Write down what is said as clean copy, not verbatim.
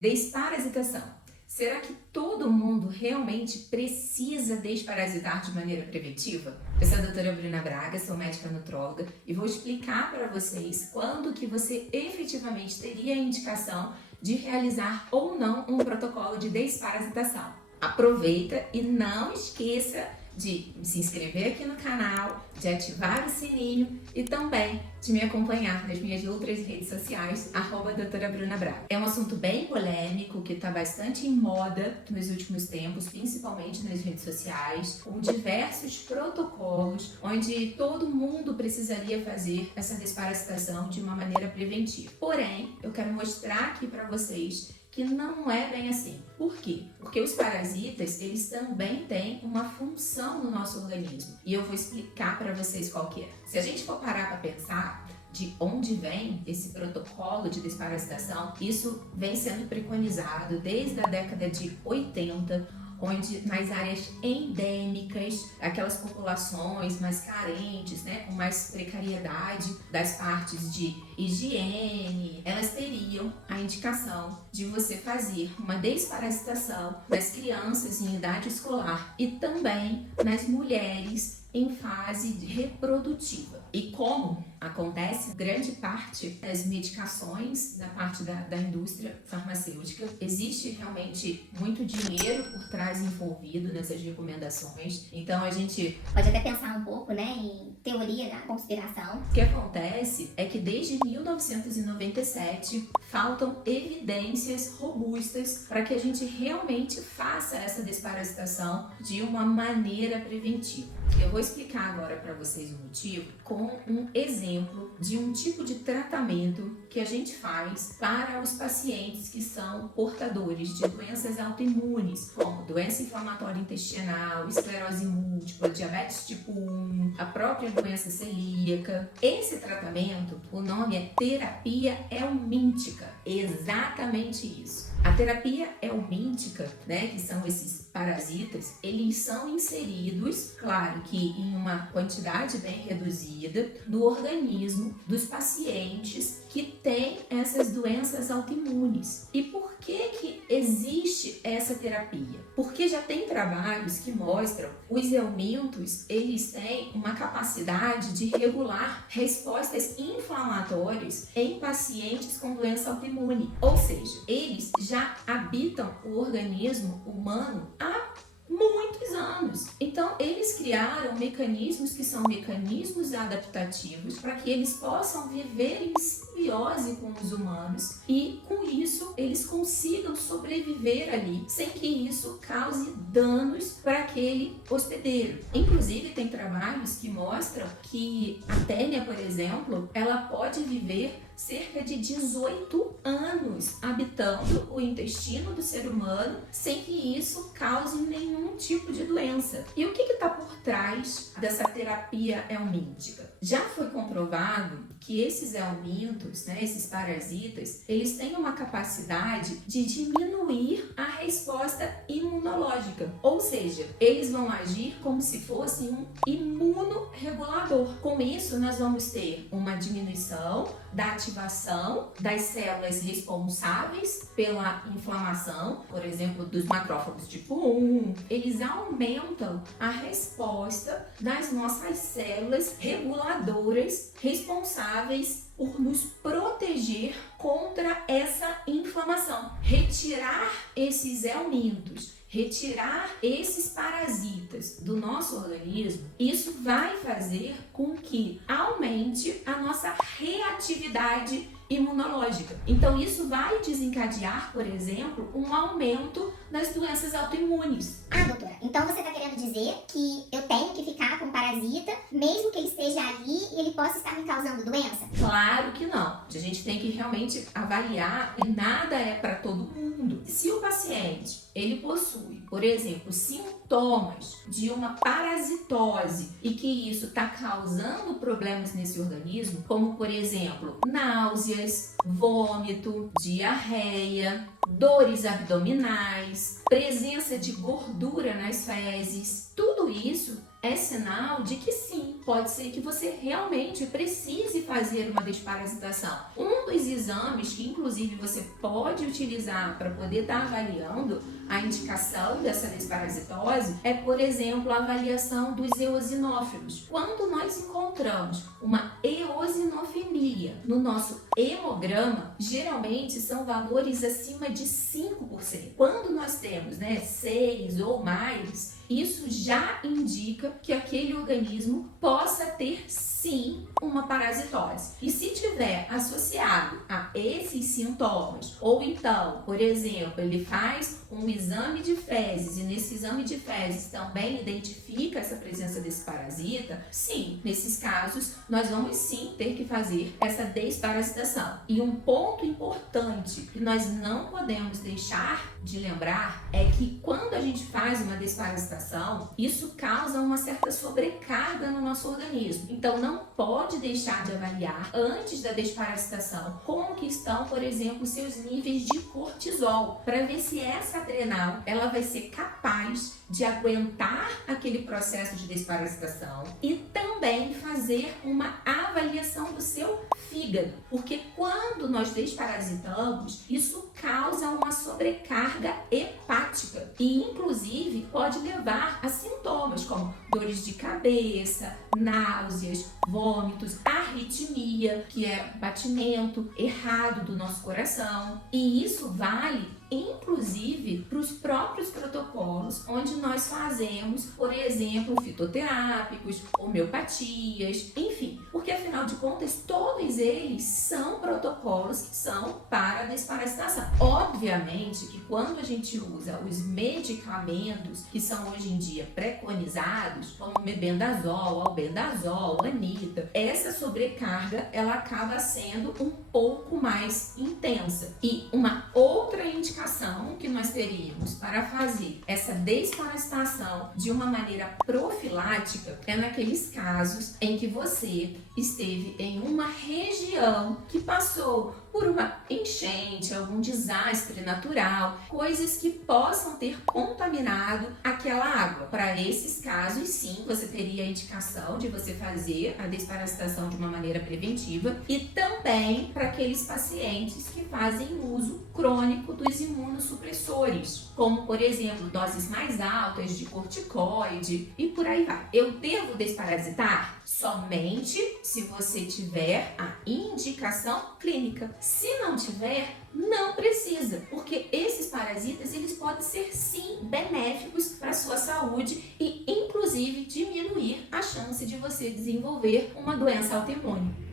Desparasitação. Será que todo mundo realmente precisa desparasitar de maneira preventiva? Eu sou a doutora Bruna Braga, sou médica nutróloga e vou explicar para vocês quando que você efetivamente teria a indicação de realizar ou não um protocolo de desparasitação. Aproveita e não esqueça de se inscrever aqui no canal, de ativar o sininho e também de me acompanhar nas minhas outras redes sociais, @doutora Bruna Braga. É um assunto bem polêmico que está bastante em moda nos últimos tempos, principalmente nas redes sociais, com diversos protocolos onde todo mundo precisaria fazer essa desparasitação de uma maneira preventiva. Porém, eu quero mostrar aqui para vocês que não é bem assim. Por quê? Porque os parasitas, eles também têm uma função no nosso organismo. E eu vou explicar para vocês qual que é. Se a gente for parar para pensar de onde vem esse protocolo de desparasitação, isso vem sendo preconizado desde a década de 80, onde nas áreas endêmicas, aquelas populações mais carentes, com mais precariedade das partes de higiene, elas teriam a indicação de você fazer uma desparasitação nas crianças em idade escolar e também nas mulheres em fase reprodutiva. E como acontece grande parte das medicações da parte da indústria farmacêutica, existe realmente muito dinheiro por trás envolvido nessas recomendações. Então a gente pode até pensar um pouco, em teoria da conspiração. O que acontece é que desde 1997 faltam evidências robustas para que a gente realmente faça essa desparasitação de uma maneira preventiva. Eu vou explicar agora para vocês o motivo com um exemplo de um tipo de tratamento que a gente faz para os pacientes que são portadores de doenças autoimunes, como doença inflamatória intestinal, esclerose múltipla, diabetes tipo 1, a própria doença celíaca. Esse tratamento, o nome é terapia helmíntica, exatamente isso. A terapia helmíntica, que são esses parasitas, eles são inseridos, claro que em uma quantidade bem reduzida, no organismo dos pacientes que têm essas doenças autoimunes. E por que existe essa terapia? Porque já tem trabalhos que mostram os helmintos, eles têm uma capacidade de regular respostas inflamatórias em pacientes com doença autoimune. Ou seja, eles já habitam o organismo humano há muitos anos. Então, eles criaram mecanismos que são mecanismos adaptativos para que eles possam viver em simbiose com os humanos e, com isso, eles consigam sobreviver ali sem que isso cause danos para aquele hospedeiro. Inclusive, tem trabalhos que mostram que a tênia, por exemplo, ela pode viver cerca de 18 anos habitando o intestino do ser humano sem que isso cause nenhum tipo de doença. E o que está por trás dessa terapia helmíntica? Já foi comprovado que esses helmintos, esses parasitas, eles têm uma capacidade de diminuir a resposta imunológica. Ou seja, eles vão agir como se fosse um imunorregulador. Com isso, nós vamos ter uma diminuição da ativação das células responsáveis pela inflamação, por exemplo, dos macrófagos tipo 1. Eles aumentam a resposta das nossas células reguladoras responsáveis por nos proteger contra essa inflamação. Retirar esses helmintos, retirar esses parasitas do nosso organismo, isso vai fazer com que aumente a nossa reatividade imunológica. Então isso vai desencadear, por exemplo, um aumento das doenças autoimunes. Ah, doutora, então você está querendo dizer que eu tenho que ficar com um parasita, mesmo que ele esteja ali e ele possa estar me causando doença? Claro que não. A gente tem que realmente avaliar e nada é para todo mundo. Se o paciente ele possui, por exemplo, sintomas de uma parasitose e que isso está causando problemas nesse organismo, como por exemplo, náuseas, vômito, diarreia, dores abdominais, presença de gordura nas fezes, tudo isso é sinal de que sim, pode ser que você realmente precise fazer uma desparasitação. Um dos exames que inclusive você pode utilizar para poder estar avaliando a indicação dessa desparasitose é, por exemplo, a avaliação dos eosinófilos. Quando nós encontramos uma eosinofilia no nosso hemograma, geralmente são valores acima de 5%. Quando nós temos 6 ou mais, isso já indica que aquele organismo possa ter sim uma parasitose. E se tiver associado a esses sintomas, ou então, por exemplo, ele faz um exame de fezes e nesse exame de fezes também identifica essa presença desse parasita, sim, nesses casos nós vamos sim ter que fazer essa desparasitação. E um ponto importante que nós não podemos deixar de lembrar é que quando a gente faz uma desparasitação, isso causa uma certa sobrecarga no nosso organismo. Então não pode deixar de avaliar antes da desparasitação como que estão, por exemplo, seus níveis de cortisol, para ver se essa adrenal ela vai ser capaz de aguentar aquele processo de desparasitação e também fazer uma avaliação do seu fígado, porque quando nós desparasitamos, isso causa uma sobrecarga hepática e inclusive pode levar a sintomas como dores de cabeça, náuseas, vômitos, arritmia, que é batimento errado do nosso coração. E isso vale inclusive para os próprios protocolos onde nós fazemos, por exemplo, fitoterápicos, homeopatias, enfim, porque afinal de contas todos eles são protocolos que são para a desparasitação. Obviamente que quando a gente usa os medicamentos que são hoje em dia preconizados, como mebendazol, albendazol, anita, essa sobrecarga ela acaba sendo um pouco mais intensa. E uma outra indicação que nós teríamos para fazer essa desparasitação de uma maneira profilática é naqueles casos em que você esteve em uma região que passou por uma enchente, algum desastre natural, coisas que possam ter contaminado aquela água. Para esses casos, sim, você teria a indicação de você fazer a desparasitação de uma maneira preventiva e também para aqueles pacientes que fazem uso crônico dos imunossupressores, como, por exemplo, doses mais altas de corticoide e por aí vai. Eu devo desparasitar somente se você tiver a indicação clínica. Se não tiver, não precisa, porque esses parasitas eles podem ser sim benéficos para a sua saúde e inclusive diminuir a chance de você desenvolver uma doença autoimune.